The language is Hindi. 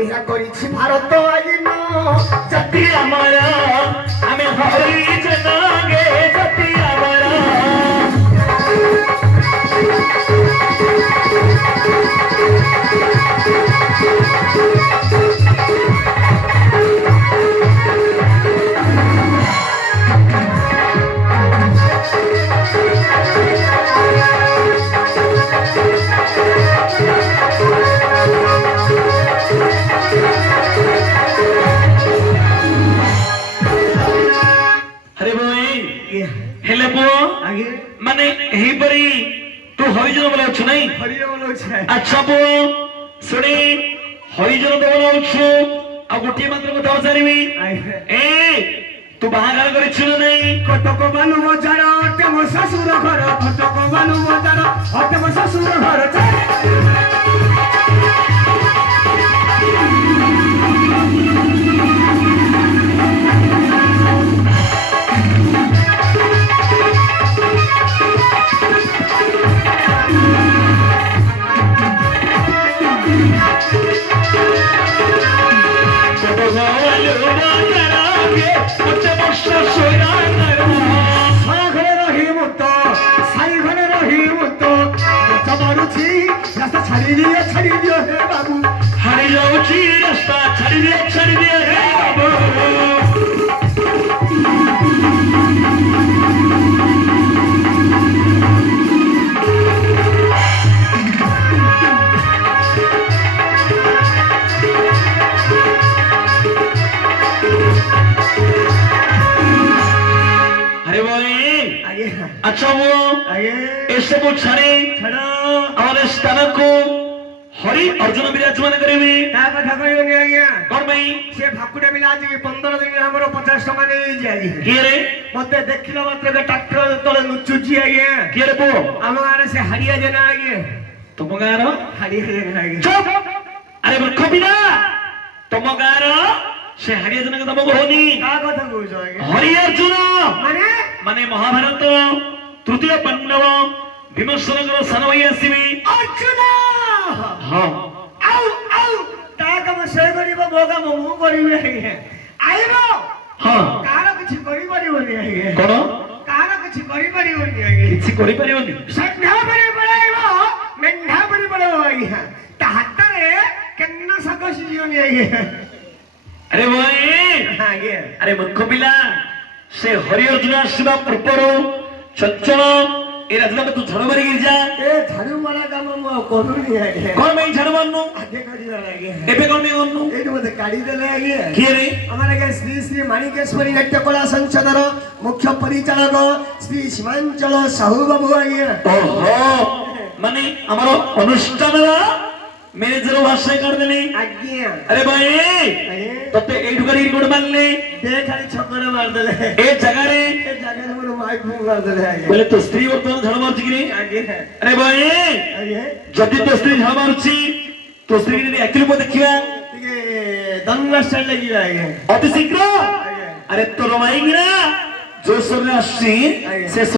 ଏହା କରିଛି ଭାରତ ଆଇନ ଜାତି ଆମର ଆମେ ହରିଜନ गे ଜାତି ଆମର हेले पुओ माने एही परी तू हरिजन बोला छु नहीं अच्छा पुओ सुनी हरिजन तो बोला छु आ गोटी मात्र কথা পচারিবি ए तू बाहागार करे छु नहीं कटक बालु बजार अटे मो ससुर घर कटक बालु बजार अटे मो ससुर घर छाड़ी दियो हे बाबू हरि जाउची रास्ता छाड़ी दियो हे बाबू अरे भाई अच्छा वो ऐसे वो छाड़े हमारे स्थान को हरि अर्जुन विराजमान करेबे ता कथा कहयोनी आज्ञा कोन भाई से भाकुडे बिला आज 15 दिन हमरो 50 टका नै जाई के रे मते देखिलो मात्र के ट्रैक्टर तळे नुचुची आज्ञा के रे पो हम गारे से हरिया जना आज्ञा तुम गारो हरिया जना आज्ञा चुप अरे मूर्ख बिना तुम गारो से हरिया जना के तम होनी का कथा कहजो आज्ञा हरि अर्जुन माने माने महाभारत तृतीय पांडव भीमसेन को सन भाई आसीबे अर्जुन हां आउ आउ ताका म से गरिबो भोगा म मु गरिबे आज्ञा आइबो हां कार किछि करि परिबोनी आज्ञा कोन कार किछि करि परिबोनी आज्ञा किछि करि परिबोनी सन्धा परि पळाइबो मेंढा परि पळाइबो आज्ञा ता हातरे केन्न सकसी जियोनी आज्ञा अरे भाई आज्ञा अरे मूर्ख पिला से हरि अर्जुन आसीबा पूर्वरु चंचल ए राजना तू झड़ मारी गिर जा ए झाड़ू वाला काम म करूनी आज्ञा कोन में झड़ मारनु आगे काढी आज्ञा एबे कोन में करनु ए मते काढी देले आज्ञा के रे हमारे के श्री श्री माणिकेश्वरी नाट्य कला संसदर मुख्य परिचालक श्री सीमांचल साहू बाबू आज्ञा ओहो माने हमारो अनुष्ठान मैनेजर भाषा कर देले आज्ञा अरे भाई तते एडु करी रिकॉर्ड मारले दे खाली छकड़ मार देले ए जगह रे मोर माइक मार देले आज्ञा बोले तो स्त्री वर्तमान झड़ मारछि कि रे आज्ञा अरे भाई आज्ञा जदि तो स्त्री झड़ मारछि तो स्त्री ने एक्चुअली को देखिया ଟିକେ ଦଙ୍ଗା ଷ୍ଟାଇଲ ଲାଗିଲା ଆଜ୍ଞା अति शीघ्र अरे तो रमाई गिरा जो सर ने आसी से